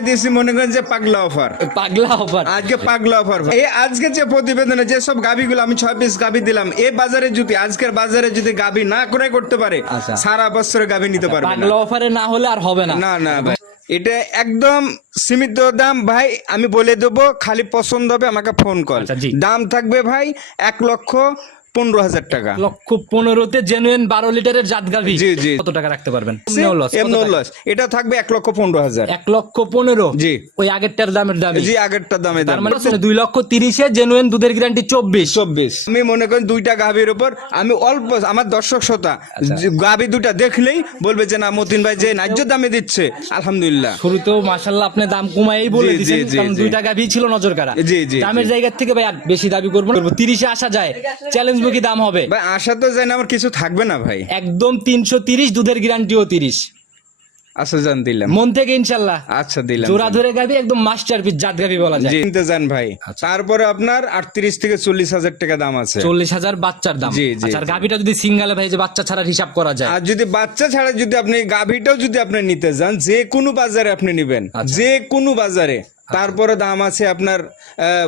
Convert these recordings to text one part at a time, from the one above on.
দিয়েছি মনে করেন যে পাগলা অফার পাগলা অফার আজকে পাগলা অফার এই আজকে যে প্রতিবেদনে যে সব গাবিগুলো আমি ছয় পিস গাবি দিলাম এই বাজারে যদি আজকের বাজারে যদি গাবি না করে করতে পারে আচ্ছা। সারা বছরে গাবি নিতে পারবে না। পাগলা অফারে না হলে আর হবে না। না না ভাই। এটা একদম সীমিত দাম ভাই আমি বলে দেবো খালি পছন্দ হবে আমাকে ফোন কল আচ্ছা, দাম থাকবে ভাই এক লক্ষ পনেরো হাজার টাকা। লক্ষ পনেরোতে জেনুইন বারো লিটারের জাত গাভি জি, জি। কত টাকা রাখতে পারবেন? এম লস এটা থাকবে এক লক্ষ পনেরো হাজার। এক লক্ষ পনেরো? জি। ওই আগেরটার দামের দামে জি আগেরটা দামে দাম। মানে দুই লক্ষ তিরিশে জেনুইন দুধের গ্যারান্টি চব্বিশ। চব্বিশ। আমি মনে করেন দুইটা গাভীর উপর আমি অল্প আমার দর্শক শ্রোতা আচ্ছা। গাভী দুটা দেখলেই বলবে যে না মতিন ভাই যে ন্যায্য দামে দিচ্ছে আলহামদুলিল্লাহ। শুরুতেও মাসাল্লাহ আপনি দাম কমাই বলে দিয়েছেন দুইটা গাভি ছিল নজর কারা জি, জি, দামের জায়গা থেকে ভাই আর বেশি দাবি করব তিরিশে আসা যায়। চ্যালেঞ্জ মুখী দাম হবে? ভাই আশা তো যায় না আমার কিছু থাকবে না ভাই। একদম তিনশো তিরিশ দুধের গ্যারান্টিও তিরিশ। আচ্ছা জান দিলাম। মন থেকে ইনশাল্লাহ। আচ্ছা দিলাম জোড়া ধরে গাভি একদম মাস্টার পিস জাত গাভি বলা যায়। কিনতে যান ভাই। আচ্ছা। তারপরে আপনার আটত্রিশ থেকে চল্লিশ হাজার টাকা দাম আছে। চল্লিশ হাজার বাচ্চার দাম। জি, জি, আচ্ছা আর জি। গাভিটা যদি সিঙ্গালে ভাই যে বাচ্চা ছাড়া হিসাব করা যায়। আর যদি বাচ্চা ছাড়া যদি আপনি গাভীটাও যদি আপনি নিতে যান যে কোনো বাজারে আপনি নিবেন। আচ্ছা। যে কোনো বাজারে। তারপরে দাম আছে আপনার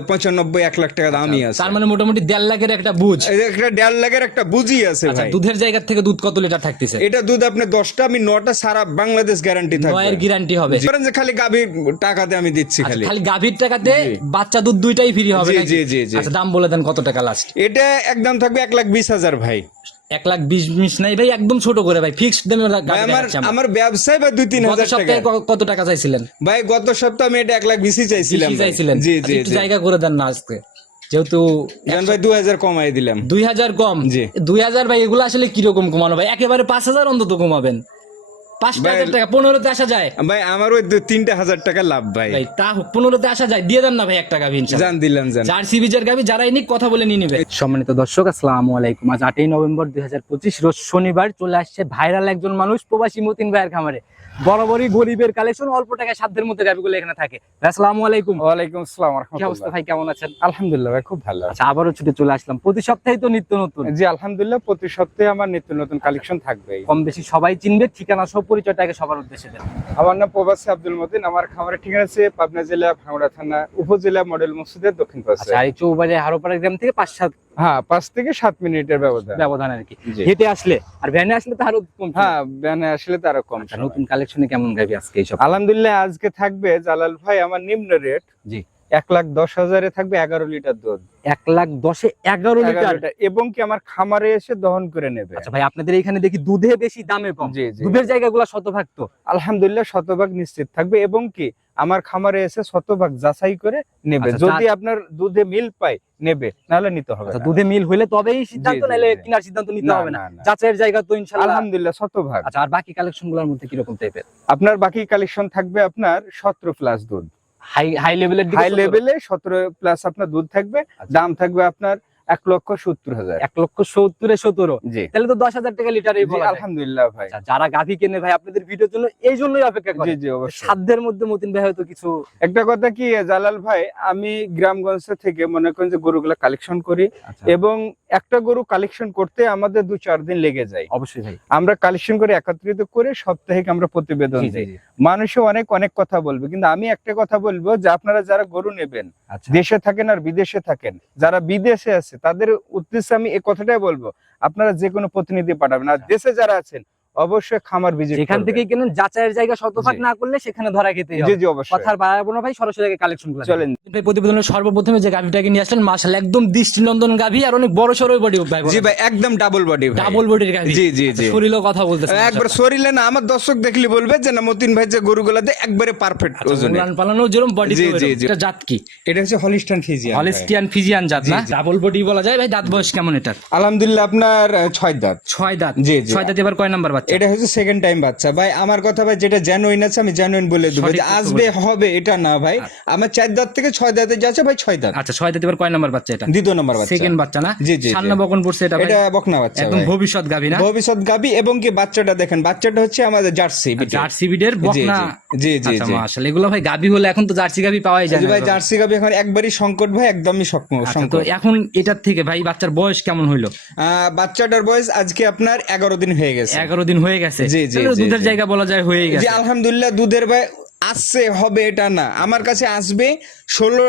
পঁচানব্বই এক লাখ টাকা দামই আছে। তার মানে মোটামুটি দেড় লাখের একটা বুঝ। একটা দেড় লাখের একটা বুঝি আছে আচ্ছা ভাই। দুধের জায়গা থেকে দুধ কত লিটার থাকতেছে? এটা দুধ আপনি দশটা আমি নটা সারা বাংলাদেশ গ্যারান্টি থাকবে। নয়ের গ্যারান্টি হবে। ধরেন যে খালি গাভীর টাকাতে আমি দিচ্ছি আচ্ছা, খালি। খালি গাভীর টাকাতে বাচ্চা দুধ দুইটাই ফ্রি হবে? জি, জি, জি। আচ্ছা দাম বলে দেন কত টাকা লাস্ট এটা একদম থাকবে এক লাখ বিশ হাজার ভাই। এক লাখ বিশ মিস নাই ভাই একদম ছোট করে ভাই ফিক্সড দামে আমার আমার ব্যবসায় ভাই দুই তিন হাজার সপ্তাহে কত টাকা চাইছিলেন? ভাই গত সপ্তাহে আমি এটা এক লাখ বিশই চাইছিলাম। চাইছিলেন? জি আচ্ছা, জি জায়গা করে দেন না আজকে। যেহেতু জান ভাই দুই হাজার কমাই দিলাম। দুই হাজার কম? জি। দুই হাজার ভাই এগুলো আসলে কীরকম কমানো ভাই? একেবারে পাঁচ হাজার অন্তত কমাবেন। পাঁচ ভাই- হাজার টাকা পনেরোতে আসা যায়। ভাই আমার ওই দু- তিনটা হাজার টাকা লাভ ভাই। ভাই তা হোক পনেরোতে আসা যায়। দিয়ে দেন না ভাই একটা টাকা ভিনসা জান দিলাম জান। জার্সি বীজের গাবি যারাই নিক কথা বলে নিয়ে নিবে। সম্মানিত দর্শক আসসালামু আলাইকুম। আজ আটই নভেম্বর দুই হাজার পঁচিশ রোজ শনিবার চলে আসছে ভাইরাল একজন মানুষ প্রবাসী মতিন ভাইয়ের খামারে। বরাবরই গরিবের কালেকশন অল্প টাকায় সাধ্যের মধ্যে গাবিগুলো এখানে থাকে। আসসালামু আলাইকুম। ওয়ালাইকুম আসসালাম কি অবস্থা ভাই কেমন আছেন? আলহামদুলিল্লাহ ভাই খুব ভালো। আচ্ছা আবারও ছুটে চলে আসলাম। প্রতি সপ্তাহে তো নিত্য নতুন। জি আলহামদুলিল্লাহ প্রতি সপ্তাহে আমার নিত্য নতুন কালেকশন থাকবে। কম বেশি সবাই চিনবে ঠিকানা সহ পরিচয়টাকে সবার উদ্দেশ্যে দেন। আমার নাম প্রবাসী আব্দুল মতিন আমার খামারের ঠিকানা আছে পাবনা জেলা ভাঙড়া থানা উপজেলা মডেল মসজিদের দক্ষিণ পাশে। আচ্ছা আর এই চৌবাড়ি হারোপাড়া গ্রাম থেকে পাঁচ সাত হ্যাঁ পাঁচ থেকে সাত মিনিটের ব্যবধান। ব্যবধান আর কি। হেঁটে আসলে আর ভ্যানে আসলে তো আরও কম। হ্যাঁ ভ্যানে আসলে তো আরও কম আচ্ছা, নতুন কালেকশনে কেমন গাবি আজকে এইসব আলহামদুলিল্লাহ আজকে থাকবে জালাল ভাই আমার নিম্ন রেট। জি। এক লাখ দশ হাজারে থাকবে এগারো লিটার দুধ। এক লাখ দশে এগারো লিটার? এবং কি আমার খামারে এসে দহন করে নেবে। আচ্ছা ভাই আপনাদের এখানে দেখি দুধে বেশি দামে কম। দুধের জায়গাগুলো শতভাগ তো। আলহামদুলিল্লাহ শতভাগ নিশ্চিত থাকবে এবং কি আমার খামারে এসে শতভাগ যাচাই করে নেবে। আচ্ছা, যদি আপনার দুধে মিল পায় নেবে নাহলে নিতে হবে আচ্ছা, দুধে মিল হইলে তবেই সিদ্ধান্ত জি। কেনার সিদ্ধান্ত নিতে হবে না। যাচাইয়ের জায়গা তো ইনশাআল্লাহ। আলহামদুলিল্লাহ শতভাগ। আচ্ছা আর বাকি কালেকশনগুলোর মধ্যে কীরকম টাইপের আপনার বাকি কালেকশন থাকবে আপনার সতেরো প্লাস দুধ। হাই হাই লেভেলের হাই লেভেলে সতেরো? প্লাস আপনার দুধ থাকবে। আচ্ছা। দাম থাকবে আপনার এক লক্ষ সত্তর হাজার। এক লক্ষ সত্তরে সতেরো। তাহলে তো দশ হাজার টাকা যায়। আলহামদুলিল্লাহ ভাই। আচ্ছা, যারা গাভী কেনে ভাই আপনাদের ভিডিওর জন্য এই জন্যই অপেক্ষা করে। জি অবশ্যই। সাধ্যের মধ্যে মতিন ভাই হয়তো কিছু একটা কথা কি জালাল ভাই আমি গ্রামগঞ্জ থেকে মনে করেন যে গরুগুলা কালেকশন করি আচ্ছা, এবং একটা গরু কালেকশন করতে আমাদের দু চার দিন লেগে যায়। অবশ্যই ভাই। আমরা কালেকশন করে একত্রিত করে সাপ্তাহিক আমরা প্রতিবেদন দিই। মানুষে অনেক অনেক কথা বলবে। কিন্তু আমি একটা কথা বলব যে আপনারা যারা গরু নেবেন আচ্ছা। দেশে থাকেন আর বিদেশে থাকেন যারা বিদেশে আছে তাদের উদ্দেশ্যে আমি এই কথাটাই বলব আপনারা যে কোনো প্রতিনিধি পাঠাবেন আর আচ্ছা। দেশে যারা আছেন অবশ্যই খামার ভিজিট এখান থেকেই কেনেন যাচাইয়ের জায়গা শতভাগ না করলে সেখানে ধরা খেতে জি জি অবশ্যই। কথার বাড়াবো না ভাই সরাসরি কালেকশনগুলো চলেন। ভাই প্রতিবেদনের সর্বপ্রথমে যে গাভিটাকে নিয়ে আসলেন মাসাল একদম দৃষ্টিনন্দন গাভি আর অনেক বড় সড়ো বডি ভাই জি ভাই একদম ডাবল বডি ভাই। ডাবল বডির গাভি। জি, জি, জি। শরীরও কথা বলতেছে একবার শরীরে না আমার দর্শক দেখলি বলবে যে না মতিন ভাই যে গরুগুলা দেয় একবারে পারফেক্ট ওজনে উলান পালানো যেরকম বডি জি, জি। এটা জাত কি? এটা হচ্ছে হলিস্টান ফিজিয়ান হলিস্টিয়ান ফিজিয়ান জাত না? ডাবল বডি বলা যায়। ভাই দাঁত বয়স কেমন এটার? আলহামদুলিল্লাহ আপনার ছয় দাঁত। ছয় দাঁত। জি, জি। ছয় দাঁত এবার কয় নাম্বার বাচ্চা এটা হচ্ছে সেকেন্ড টাইম বাচ্চা। ভাই আমার কথা ভাই যেটা জেনুইন আছে আমি জেনুইন বলে দেবো। যে আসবে হবে এটা না ভাই। আমার চার দাঁত থেকে ছয় দাঁতে যাচ্ছে ভাই ছয় দাঁত। আচ্ছা ছয় দাঁত এবার কয় নাম্বার বাচ্চা এটা? দ্বিতীয় নম্বর বাচ্চা। সেকেন্ড বাচ্চা না? জি, জি। সান্না বকন পড়ছে এটা এটা বকনা বাচ্চা একদম ভবিষ্যৎ গাভি না? ভবিষ্যৎ গাবি এবং কি বাচ্চাটা দেখেন বাচ্চাটা হচ্ছে আমাদের জার্সি জার্সি বিডের বকনা? জি, জি, আচ্ছা জি। মাশাআল্লাহ এগুলো ভাই গাভি হলে এখন তো জার্সি গাভি পাওয়াই যায় না ভাই জার্সি গাবি এখন একবারই সংকট ভাই একদমই আচ্ছা, তো সংকট। এখন এটার থেকে ভাই বাচ্চার বয়স কেমন হইল? বাচ্চাটার বয়স আজকে আপনার এগারো দিন হয়ে গেছে। এগারো দিন হয়ে গেছে। দুধের জায়গা বলা যায় হয়ে গেছে। আলহামদুলিল্লাহ দুধের ভাই আসছে হবে এটা না। আমার কাছে আসবে ষোলো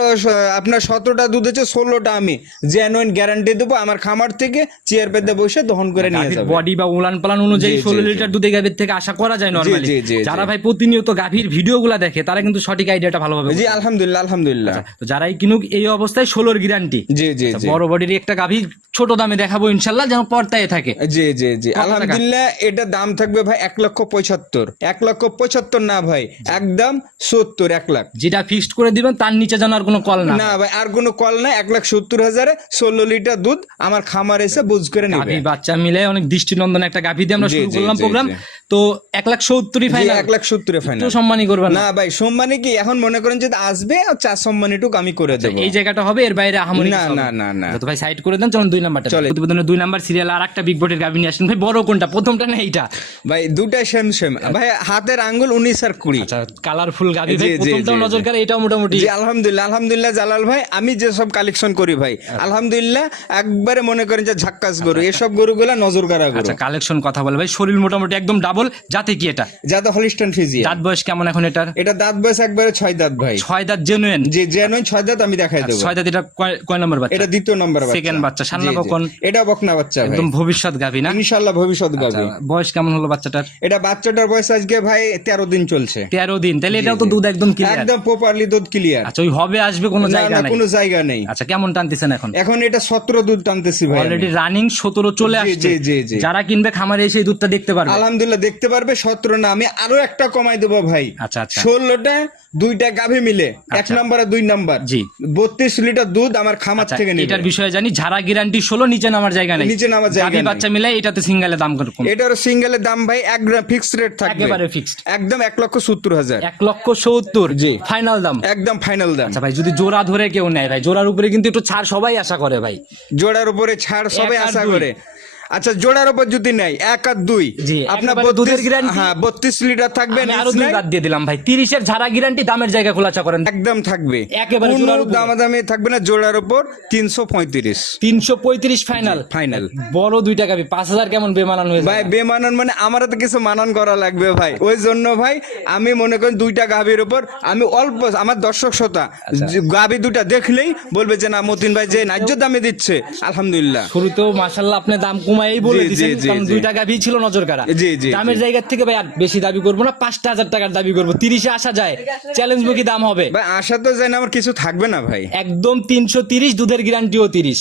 আপনার সতেরোটা দুধ হচ্ছে ষোলোটা আমি জেনুইন গ্যারান্টি দেবো আমার খামার থেকে চেয়ার পেতে বসে দহন করে নিয়ে যাবে। বডি বা উলান পালান অনুযায়ী ষোলো লিটার দুধে গাভীর থেকে আশা করা যায় নর্মালি। যারা ভাই প্রতিনিয়ত গাভীর ভিডিও গুলা দেখে তারা কিন্তু সঠিক আইডিয়াটা ভালোভাবে জি আলহামদুলিল্লাহ আলহামদুলিল্লাহ। তো যারাই কিনুক এই অবস্থায় ষোলোর গ্যারান্টি জি জি জি। বড় বডির একটা গাভী ছোট দামে দেখাবো ইনশাল্লাহ যেন পর্তায় থাকে। জি জি জি। আলহামদুলিল্লাহ এটা দাম থাকবে ভাই এক লক্ষ পঁচাত্তর এক লক্ষ পঁচাত্তর না ভাই একদম সত্তর এক লাখ। যেটা ফিক্সড করে দিবেন তার নিচে যেন আর কোনো কল না। না ভাই আর কোনো কল নাই এক লাখ সত্তর হাজারে ষোলো লিটার দুধ আমার খামার এসে বুঝ করে নেবে। বাচ্চা মিলে অনেক দৃষ্টিনন্দন একটা গাভী দিয়ে আমরা শুরু করলাম প্রোগ্রাম তো এক লাখ সত্তরই ফাইনাল এক লাখ সত্তরে ফাইনাল সম্মানই করবেন না। না ভাই সম্মানে কি? এখন মনে করেন যে আসবে আর চার সম্মানিটুক আমি করে দেবো। এই জায়গাটা হবে এর বাইরে আহামরি না, না, না, না। তো ভাই সাইড করে দেন চলুন দুই নাম্বারটা চলে। প্রতিবেদনের দুই নাম্বার সিরিয়াল আর একটা বিগ বডির গাভী নিয়ে আসেন। ভাই বড় কোনটা? প্রথমটা না এইটা? ভাই দুটাই সেম সেম ভাই হাতের আঙ্গুল উনিশ আর কুড়ি। আচ্ছা কালারফুল ভাই জি, জি, প্রথমটাও নজর জি। কাড়ে এটাও মোটামুটি। জি আলহামদুলিল্লাহ আলহামদুলিল্লাহ জালাল ভাই আমি যে সব কালেকশন করি ভাই আলহামদুলিল্লাহ একবারে মনে করেন যে ঝাক্কাস গরু এসব গরুগুলা নজর কারা গরু। আচ্ছা কালেকশন কথা বলে ভাই শরীর মোটামুটি একদম ডাবল যাতে কি এটা? যাতে হলিস্টন ফিজিয়া দাঁত বয়স কেমন এখন এটার? এটা দাঁত বয়স একবারে ছয় দাঁত ভাই। ছয় দাঁত জেনুয়েন যে জেনুইন ছয় দাঁত আমি দেখাই দেবো। ছয় দাঁত এটা কয়- নম্বর বাচ্চা? এটা দ্বিতীয় নম্বর বাচ্চা। Second বাচ্চা, সান্না জি, জি। বকন। এটা বকনা বাচ্চা একদম ভবিষ্যৎ গাভী না? ইনশাআল্লাহ ভবিষ্যৎ গাবে। বয়স কেমন হলো বাচ্চাটার? এটা বাচ্চাটার বয়স আজকে ভাই তেরো দিন চলছে। তেরো দিন তাহলে এটাও তো দুধ একদম ক্লিয়ার একদম প্রপারলি দুধ ক্লিয়ার আচ্ছা ওই হবে আসবে কোনো জায়গা নাই। কোনো জায়গা নেই। আচ্ছা কেমন টানতেছেন এখন? এখন এটা সতেরো দুধ টানতেছি ভাই অলরেডি রানিং সতেরো চলে জি, আসছে। জি, জি, জি। যারা কিনবে খামারে এসে দুধটা দেখতে পারবে। আলহামদুলিল্লাহ দেখতে পারবে সতেরো না আমি আরও একটা কমাই দেবো ভাই। আচ্ছা আচ্ছা। ষোলোটা দুইটা গাভী মিলে এক নাম্বার আর দুই নাম্বার। জি। বত্রিশ লিটার দুধ আমার খামার আচ্ছা, থেকে নিবে। এটার বিষয়ে জানি যারা গ্যারান্টি ষোলো নিচে নামার জায়গা নেই। নিচে নামার জায়গা নেই। বাচ্চা মিলে এটাতে সিঙ্গেলে দাম কম এটার সিঙ্গেলের দাম ভাই এক ফিক্স রেট থাকবে। একেবারে ফিক্সড একদম এক লক্ষ সত্তর হাজার। এক লক্ষ সত্তর। জি। ফাইনাল দাম। একদম ফাইনাল দাম। আচ্ছা ভাই যদি জোড়া ধরে কেউ নেয় ভাই জোড়ার উপরে কিন্তু একটু ছাড় সবাই আশা করে ভাই। জোড়ার উপরে ছাড় সবাই আশা করে। আচ্ছা জোড়ার উপর যদি নেয় এক আর দুই। আপনার দুধের বত্রিশ হ্যাঁ বত্রিশ লিটার থাকবে আরও দুই বাদ দিয়ে দিলাম ভাই। তিরিশের ঝাড়া গ্যারান্টি দামের জায়গা খোলাচা করেন। একদম থাকবে। একেবারে জোড়ার উপরে। দামাদামি থাকবে না জোড়ার উপর তিনশো পঁয়ত্রিশ। তিনশো পঁয়ত্রিশ ফাইনাল ফাইনাল বড় দুইটা গাভী পাঁচ হাজার কেমন বেমানান হয়েছে ভাই বেমানান মানে আমার তো কিছু মানান করা লাগবে ভাই। ওই জন্য ভাই আমি মনে করি দুইটা গাভীর উপর আমি অল্প আমার দর্শক শ্রোতা আচ্ছা। গাভী দুইটা দেখলেই বলবে যে না মতিন ভাই যে ন্যায্য দামে দিচ্ছে। আলহামদুলিল্লাহ শুরুতেও মাসাল্লাহ আপনি দাম কমাই বলে দিয়েছেন কারণ দুই টাকা ভি ছিল নজর জি, দামের জায়গা থেকে ভাই আর বেশি দাবি করব না পাঁচটা হাজার টাকার দাবি করব। তিরিশে আসা যায় চ্যালেঞ্জ মুখী দাম হবে। ভাই আসা তো জানি আমার কিছু থাকবে না ভাই। একদম তিনশো তিরিশ দুধের গ্যারান্টিও তিরিশ।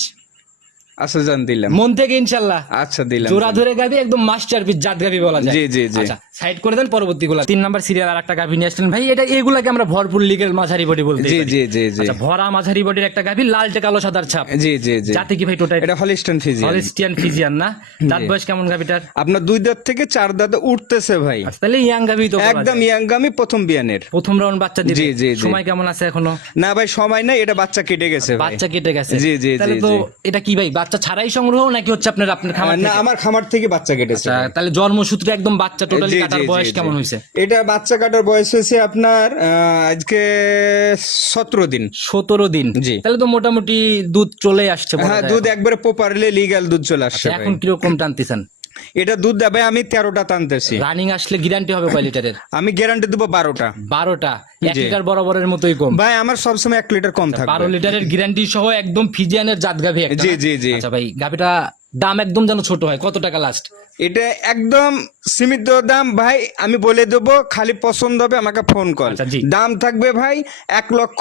আচ্ছা জান দিলাম। মন থেকে ইনশাল্লাহ। আচ্ছা দিলাম জোড়া ধরে গাভী একদম মাস্টার পিস জাত গাভী বলা যায়। জি, জি, জি। আচ্ছা সাইড করে দেন পরবর্তী গুলা তিন নাম্বার সিরিয়াল আর একটা গাভী নিয়ে আসলেন। ভাই এটা এগুলাকে আমরা ভরপুর লিগের মাঝারি বডি বলতে জি জি জি জি। আচ্ছা ভরা মাঝারি বডির একটা গাভী লালটে কালো সাদার ছাপ। জি জি জি। জাতি কি ভাই টোটাল এটা হলিস্টন ফিজিয়ান হলিস্টিয়ান ফিজিয়ান না? দাঁত বয়স কেমন গাভীটার আপনার দুই দাঁত থেকে চার দাঁতে উঠতেছে ভাই। আচ্ছা, তাহলে ইয়াং গাভী তো একদম যায়। ইয়াঙ্গামি প্রথম বিয়ানের। প্রথম রাউন্ড বাচ্চা দিবে। জি, জি। সময় কেমন আছে এখনও? না ভাই সময় নাই এটা বাচ্চা কেটে গেছে বাচ্চা কেটে গেছে। জি, জি, তাহলে জি, তো এটা কি ভাই বাচ্চা ছাড়াই সংগ্রহ নাকি হচ্ছে আপনার আপনার খামার না আমার খামার থেকে বাচ্চা কেটেছে। আচ্ছা, তাহলে জন্মসূত্রে একদম বাচ্চা টোটালি কাটার বয়স কেমন হয়েছে? এটা বাচ্চা কাটার বয়স হয়েছে আপনার আজকে সতেরো দিন। সতেরো দিন। জি। তাহলে তো মোটামুটি দুধ চলে আসছে হ্যাঁ দুধ একবারে প্রপারলি লিগ্যাল দুধ চলে আসছে ভাই। এখন কীরকম টানতেছেন? এটা দুধ দেবে আমি তেরোটা টানতেছি। রানিং আসলে গ্যারান্টি হবে কয় লিটারের? আমি গ্যারান্টি দেবো বারোটা। বারোটা? এক লিটার বরাবরের মতোই কম। ভাই আমার সবসময় এক লিটার কম থাকে বারো লিটারের গ্যারান্টি সহ একদম ফিজিয়ানের জাত গাভি জি জি জি। আচ্ছা ভাই গাভিটা দাম একদম যেন ছোট হয় কত টাকা লাস্ট এটা একদম সীমিত দাম। ভাই আমি বলে দেবো খালি পছন্দ হবে আমাকে ফোন কর। আচ্ছা, জি। দাম থাকবে ভাই এক লক্ষ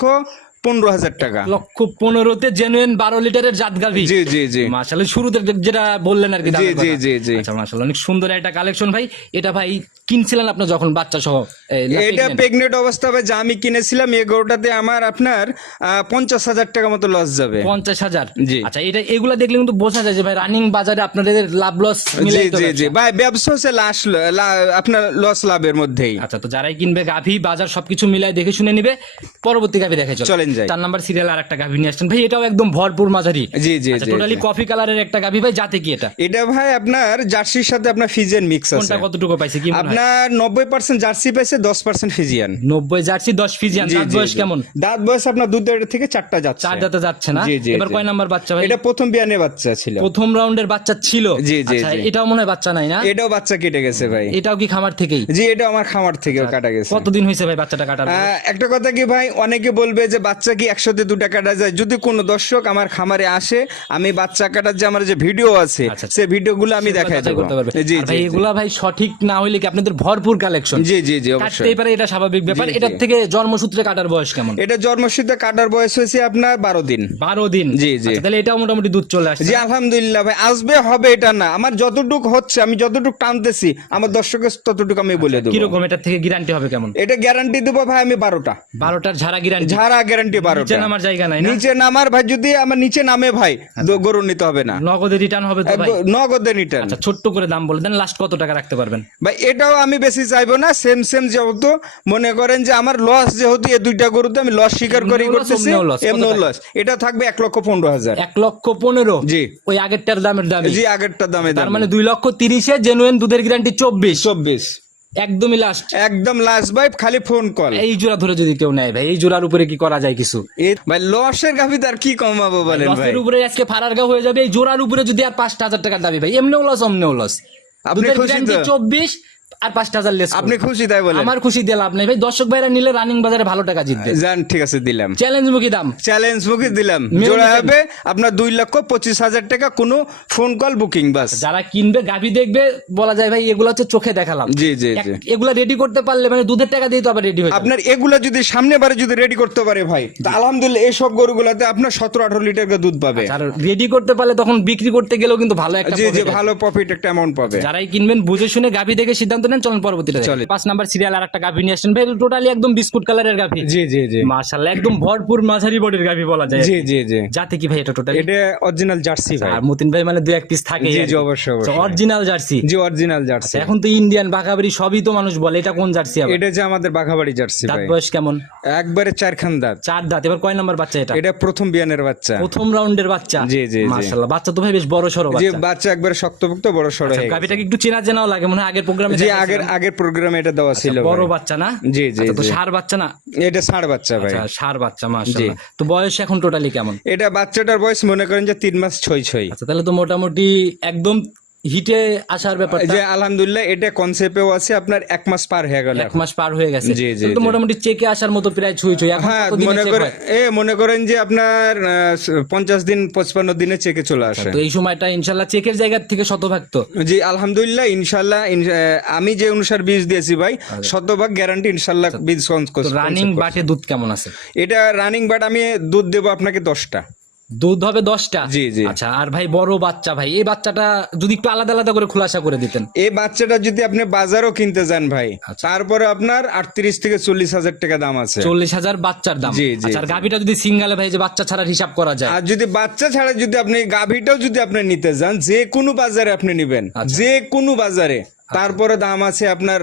পনেরো হাজার টাকা। লক্ষ পনেরোতে জেনুইন বারো লিটারের জাত গাভি জি জি। জি শুরুতে যেটা বললেন আর কি জি, জি, জি, জি। আচ্ছা অনেক সুন্দর একটা কালেকশন ভাই। এটা ভাই কিনছিলেন আপনি যখন বাচ্চা সহ এটা প্রেগনেন্ট অবস্থা যা আমি কিনেছিলাম এই গরুটাতে আমার আপনার পঞ্চাশ হাজার টাকা মতো লস যাবে। পঞ্চাশ হাজার? জি। আচ্ছা এটা এগুলা দেখলে কিন্তু বোঝা যায় যে ভাই রানিং বাজারে আপনাদের লাভ লস জি জি জি। ভাই ব্যবসা হচ্ছে আপনার লস লাভের মধ্যেই। আচ্ছা তো যারাই কিনবে গাভি বাজার সবকিছু মিলাই দেখে শুনে নিবে। পরবর্তী গাভি দেখে চলো। চলেন যায় চার নাম্বার সিরিয়াল আর একটা গাভী নিয়ে আসছেন। ভাই এটাও একদম ভরপুর মাঝারি। জি জি জি টোটালি কফি কালারের একটা গাভী। ভাই যাতে কি এটা? এটা ভাই আপনার জার্সির সাথে আপনার ফিজিয়ান মিক্স আছে। কোনটা কতটুকু পাইছে কি আপনার নব্বই পার্সেন্ট জার্সি পাইছে দশ পার্সেন্ট ফিজিয়ান। নব্বই জার্সি দশ ফিজিয়ান। দাঁত বয়স কেমন? দাঁত বয়স আপনার দুধ থেকে চারটা যাচ্ছে। চার দাঁতে যাচ্ছে না? জি, জি, এবার কয় নাম্বার বাচ্চা ভাই? এটা প্রথম বিয়ানে বাচ্চা ছিল। প্রথম রাউন্ডের বাচ্চা ছিল? জি, জি, আচ্ছা, এটাও মনে হয় বাচ্চা নাই না? এটাও বাচ্চা কেটে গেছে ভাই। এটাও কি খামার থেকেই? জি এটা আমার খামার থেকে কাটা গেছে। কতদিন হয়েছে ভাই বাচ্চাটা আহ, একটা কথা কি ভাই অনেকে বলবে যে বাচ্চা কি একসাথে দুটা কাটা যায়? যদি কোনো দর্শক আমার খামারে আসে আমি বাচ্চা কাটার যে আমার যে ভিডিও আছে আচ্ছা, সেই ভিডিওগুলো আমি দেখাই দেবো। জি জি এগুলা ভাই সঠিক না হইলে কি আপনাদের ভরপুর কালেকশন জি জি জি অবশ্যই। পারে এটা স্বাভাবিক ব্যাপার। এটার থেকে জন্মসূত্রে কাটার বয়স কেমন? এটা জন্মসূত্রে কাটার বয়স হয়েছে আপনার বারো দিন। বারো দিন? জি, জি। আচ্ছা, তাহলে এটাও মোটামুটি দুধ চলে আসছে। জি আলহামদুলিল্লাহ ভাই আসবে হবে এটা না। আমার যতটুক হচ্ছে আমি যতটুক টানতেছি আমার দর্শকের ততটুকু আমি বলে দেবো। কীরকম? এটার থেকে গ্যারান্টি হবে কেমন? এটা গ্যারান্টি দেবো ভাই আমি বারোটা। বারোটার ঝাড়া গ্যারান্টি ঝাড়া গ্যারান্টি নিচে নামার জায়গা নাই নিচে নামার ভাই যদি আমার নিচে নামে ভাই দ- গরু নিতে হবে না। নগদে রিটার্ন হবে তো ভাই? নগদে রিটার্ন আচ্ছা ছোট্ট করে দাম বলে দেন লাস্ট কত টাকা রাখতে পারবেন? ভাই এটাও আমি বেশি চাইব না সেম সেম যেহেতু মনে করেন যে আমার লস যেহেতু এই দুইটা গরুতে আমি লস স্বীকার করি করতেছি এমন লস এটা থাকবে এক লক্ষ পনেরো হাজার। এক লক্ষ পনেরো? জি। ওই আগেরটার দামের দামে জি আগেরটার দামে তার দাম। মানে দুই লক্ষ তিরিশে জেনুইন দুধের গ্যারান্টি চব্বিশ। চব্বিশ। একদমই লাস্ট একদম লাস্ট ভাই খালি ফোন কল এই জোড়া ধরে যদি কেউ নেয় ভাই এই জোড়ার উপরে কি করা যায় কিছু? ভাই লসের গাভি তার কি কমাবো বলেন ভাই? লসের উপরে আজকে ফারার গা হয়ে যাবে এই জোড়ার উপরে যদি আর পাঁচটা হাজার টাকার দাবি ভাই এমনিও লস অমনিও লস আপনি খুশি তো? চব্বিশ আর পাঁচটা হাজার লেস আপনি খুশি তাই বলেন। আমার খুশি দিয়ে লাভ নেই। ভাই দর্শক ভাইরা নিলে রানিং বাজারে ভালো টাকা জিতবে। যান ঠিক আছে দিলাম। চ্যালেঞ্জ মুখী দাম। চ্যালেঞ্জ মুখে দিলাম। জোড়া হবে আপনার দুই লক্ষ পঁচিশ হাজার টাকা কোনো ফোন কল বুকিং বাস। যারা কিনবে গাভি দেখবে বলা যায় ভাই এগুলো হচ্ছে চোখে দেখালাম। জি জি জি। এগুলা রেডি করতে পারলে মানে দুধের টাকা দিয়ে তো আবার রেডি হয়ে। আপনার এগুলা যদি সামনে বারে যদি রেডি করতে পারে ভাই আলহামদুলিল্লাহ এইসব গরুগুলাতে আপনার সতেরো আঠারো লিটার করে দুধ পাবে। আর রেডি করতে পারলে তখন বিক্রি করতে গেলেও কিন্তু ভালো একটা জি জি ভালো প্রফিট একটা অ্যামাউন্ট পাবে। যারাই কিনবেন বুঝে শুনে গাভি দেখে সিদ্ধান্ত নেন চলুন পরবর্তীতে চলে। পাঁচ নাম্বার সিরিয়াল আর একটা গাভি নিয়ে আসছেন ভাই টোটালি একদম বিস্কুট কালারের গাভি। জি জি জি। মাশাআল্লাহ একদম ভরপুর মাঝারি বডির গাভি বলা যায়। জি জি জি। যাতে কি ভাই এটা টোটালি এটা অরিজিনাল জার্সি ভাই। আর মতিন ভাই মানে দুই এক পিস থাকে জি জি অবশ্যই অবশ্যই। অরিজিনাল জার্সি জি অরিজিনাল জার্সি এখন তো ইন্ডিয়ান বাঘাবাড়ি সবই তো মানুষ বলে এটা কোন জার্সি আবার? এটা যে আমাদের বাঘাবাড়ি জার্সি ভাই। বয়স কেমন? একবারে চারখান দাঁত। চার দাঁত এবার কয় নাম্বার বাচ্চা এটা? এটা প্রথম বিয়ানের বাচ্চা। প্রথম রাউন্ডের বাচ্চা? জি, জি, জি। মাশাআল্লাহ বাচ্চা তো ভাই বেশ বড় যে বাচ্চা। বাচ্চা একবারে শক্তপোক্ত বড় হয়ে গাভিটাকে একটু চেনা চেনাও লাগে মনে হয় আগের প্রোগ্রামে জি আগের আগের প্রোগ্রামে এটা দেওয়া ছিল বড় বাচ্চা না? জি জি আচ্ছা, তো সার বাচ্চা না? এটা সার বাচ্চা ভাই। আচ্ছা সার বাচ্চা মাশাআল্লাহ। তো বয়স এখন টোটালি কেমন? এটা বাচ্চাটার বয়স মনে করেন যে তিন মাস ছয় ছয়। আচ্ছা তাহলে তো মোটামুটি একদম হিটে আসার ব্যাপারটা? যে আলহামদুলিল্লাহ এটা কনসেপ্টেও আছে আপনার এক মাস পার হয়ে গেল এক মাস পার হয়ে গেছে। জি, জি, মোটামুটি চেকে আসার মতো প্রায় ছুঁই ছুঁই। হ্যাঁ মনে করেন এ মনে করেন যে আপনার পঞ্চাশ দিন পঁচপান্ন দিনে চেকে চলে আসে। তো এই সময়টা ইনশাল্লাহ চেকের জায়গা থেকে শতভাগ তো। জি আলহামদুলিল্লাহ ইনশাল্লাহ আমি যে অনুসার বীজ দিয়েছি ভাই শতভাগ গ্যারান্টি ইনশাল্লাহ বীজ রানিং বাটে দুধ কেমন আছে? এটা রানিং বাট আমি দুধ দেবো আপনাকে দশটা। দুধ হবে দশটা জি, জি। আচ্ছা আর ভাই বড় বাচ্চা ভাই এই বাচ্চাটা যদি একটু আলাদা আলাদা করে খোলাসা করে দিতেন এই বাচ্চাটা যদি আপনি বাজারও কিনতে যান ভাই আচ্ছা। তারপরে আপনার আটত্রিশ থেকে চল্লিশ হাজার টাকা দাম আছে চল্লিশ হাজার বাচ্চার দাম জি, জি, আচ্ছা আর। গাভিটা যদি সিঙ্গালে ভাই যে বাচ্চা ছাড়া হিসাব করা যায় আর যদি বাচ্চা ছাড়া যদি আপনি গাভীটাও যদি আপনি নিতে যান যে কোনো বাজারে আপনি নেবেন আচ্ছা। যে কোনো বাজারে তারপরে দাম আছে আপনার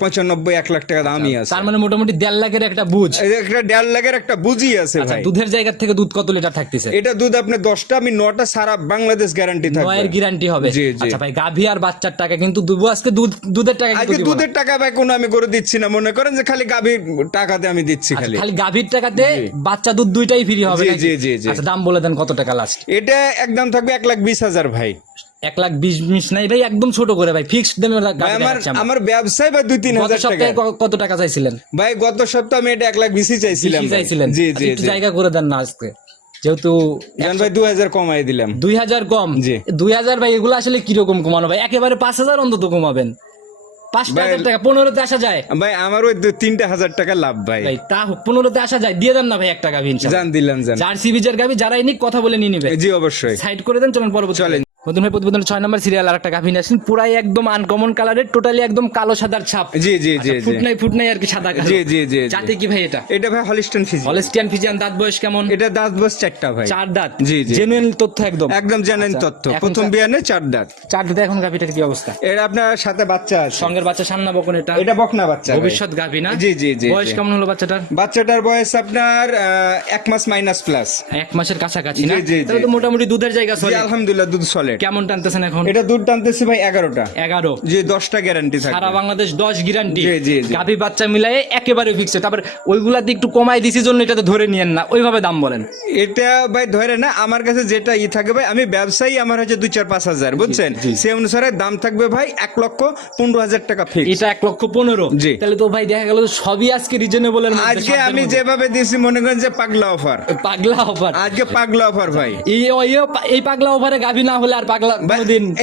পঁচানব্বই এক লাখ টাকা দামই আছে। তার মানে মোটামুটি দেড় লাখের একটা বুঝ। একটা দেড় লাখের একটা বুঝি আছে আচ্ছা ভাই। দুধের জায়গা থেকে দুধ কত লিটার থাকতেছে? এটা দুধ আপনি দশটা আমি নটা সারা বাংলাদেশ গ্যারান্টি থাকবে। নয়ের গ্যারান্টি হবে। জি, জি। আচ্ছা ভাই গাভি আর বাচ্চার টাকা কিন্তু দুবো আজকে দুধ দুধের টাকা আজকে দুধের টাকা ভাই কোনো আমি করে দিচ্ছি না। মনে করেন যে খালি গাভীর টাকাতে আমি দিচ্ছি আচ্ছা, খালি। খালি গাভীর টাকাতে বাচ্চা দুধ দুইটাই ফ্রি হবে? জি, জি, জি। আচ্ছা দাম বলে দেন কত টাকা লাস্ট এটা একদম থাকবে এক লাখ বিশ হাজার ভাই। এক লাখ বিশ মিস নাই ভাই একদম ছোট করে ভাই ফিক্সড দামে আমার আমার ব্যবসায় ভাই দুই তিন হাজার সপ্তাহে কত টাকা চাইছিলেন? ভাই গত সপ্তাহে আমি এটা এক লাখ বিশই চাইছিলাম চাইছিলেন? জি আচ্ছা, জি জায়গা করে দেন না আজকে। যেহেতু জান ভাই দু হাজার কমাই দিলাম। দুই হাজার কম? জি। দুই হাজার ভাই এগুলো আসলে কীরকম কমানো ভাই? একেবারে পাঁচ হাজার অন্তত কমাবেন। পাঁচটা হাজার টাকা পনেরোতে আসা যায়। ভাই আমার ওই তিনটা হাজার টাকা লাভ ভাই। ভাই তা পনেরোতে আসা যায়। দিয়ে দেন না ভাই একটা গাভি জান দিলাম জান। জার্সি বীজের গাভি যারা নিক কথা বলে নিয়ে নিবে। জি অবশ্যই। সাইড করে দেন চলেন পরবর্তী চলেন নতুন ভাই প্রতিবেদনের ছয় নম্বর সিরিয়াল আর একটা গাভী নিয়ে আসছেন পুরাই একদম আনকমন কালারের টোটালি একদম কালো সাদার ছাপ। জি জি জি আচ্ছা, ফুট জি। ফুট নাই আর কি সাদা কালো। জি জি জি জি। জাতে কি ভাই এটা? এটা ভাই হলিস্টন ফিজি হলেস্টিয়ান ফিজিয়ান দাঁত বয়স কেমন? এটা দাঁত বস চারটা ভাই। চার দাঁত? জি, জি। জেনুইন তথ্য একদম? একদম জানেন আচ্ছা, তথ্য। প্রথম বিয়ানে চার দাঁত। চার দাঁতে এখন গাভীটার কি অবস্থা? এর আপনার সাথে বাচ্চা আছে। সঙ্গের বাচ্চা সান্না বকন এটা। এটা বকনা বাচ্চা ভবিষ্যৎ গাভী না? জি, জি, জি, বয়স কেমন হলো বাচ্চাটার? বাচ্চাটার বয়স আপনার এক মাস মাইনাস প্লাস এক মাসের কাছাকাছি না? জি, জি, জি। তাহলে তো মোটামুটি দুধের জায়গা জি চলে আলহামদুলিল্লাহ দুধ সলিড কেমন টানতেছেন এখন? এটা দুধ টানতেছি ভাই এগারোটা। এগারো। যে দশটা গ্যারান্টি সারা বাংলাদেশ দশ গ্যারান্টি। গাভী বাচ্চা মিলাই একেবারে ফিক্সড তারপর ওইগুলাতে একটু কমাই দিছি জন্য এটাতে ধরে নিয়েন না। ওইভাবে দাম বলেন। এটা ভাই ধরে না আমার কাছে যেটা ই থাকে ভাই আমি ব্যবসায়ী আমার হচ্ছে দুই চার পাঁচ হাজার বুঝছেন? সে অনুসারে দাম থাকবে ভাই এক লক্ষ পনেরো হাজার টাকা ফিক্স এটা এক লক্ষ পনেরো। জি। তাহলে তো ভাই দেখা গেল সবই আজকে রিজনেবল আজকে আমি যেভাবে দিয়েছি মনে করেন যে পাগলা অফার পাগলা অফার আজকে পাগলা অফার ভাই। এই পাগলা অফারে গাভী না হলে আর পাগলা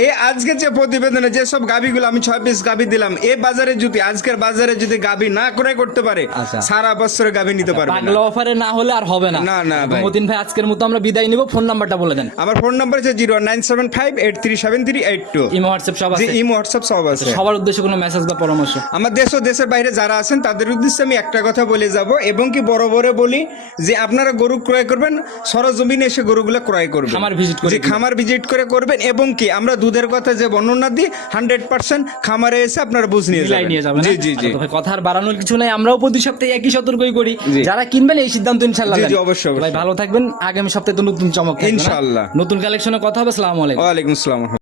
এই আজকে যে প্রতিবেদনে যে সব গাবিগুলো আমি ছয় পিস গাবি দিলাম এই বাজারে যদি আজকের বাজারে যদি গাবি না ক্রয় করতে পারে আচ্ছা। সারা বছরে গাবি নিতে পারবে পাগলা অফারে না হলে আর হবে না। না, না, ভাই। মতিন ভাই আজকের মতো আমরা বিদায় নিব ফোন নাম্বারটা বলে দেন। আমার ফোন নাম্বার হচ্ছে zero nine seven five eight three seven three eight two. Imo WhatsApp সব আছে? ইমো হোয়াটসঅ্যাপ সব আছে। সবার উদ্দেশ্যে কোনো মেসেজ বা পরামর্শ? আমার দেশ ও দেশের বাইরে যারা আছেন তাদের উদ্দেশ্যে আমি একটা কথা বলে যাব এবং কি বড় বড় বলি যে আপনারা গরু ক্রয় করবেন সরজমিনে এসে গরুগুলো ক্রয় করবেন। খামার visit করে খামার ভিজিট করে করবেন এবং কি? আমরা দুধের কথা যে বর্ণনা দিই হান্ড্রেড পার্সেন্ট খামারে এসে আপনারা বুঝ নিয়ে যাবেন। যাবেন জি জি জি। কথার কথা আর বাড়ানোর কিছু নাই আমরাও প্রতি সপ্তাহে একই সতর্কই করি। যারা কিনবেন এই সিদ্ধান্ত ইনশাল্লাহ জি, জি, অবশ্যই, ভাই ভালো থাকবেন আগামী সপ্তাহে তো নতুন চমক ইনশাল্লাহ ইনশাআল্লাহ। নতুন কালেকশনের কথা হবে সালাম আলাইকুম। ওয়ালাইকুম আসসালাম।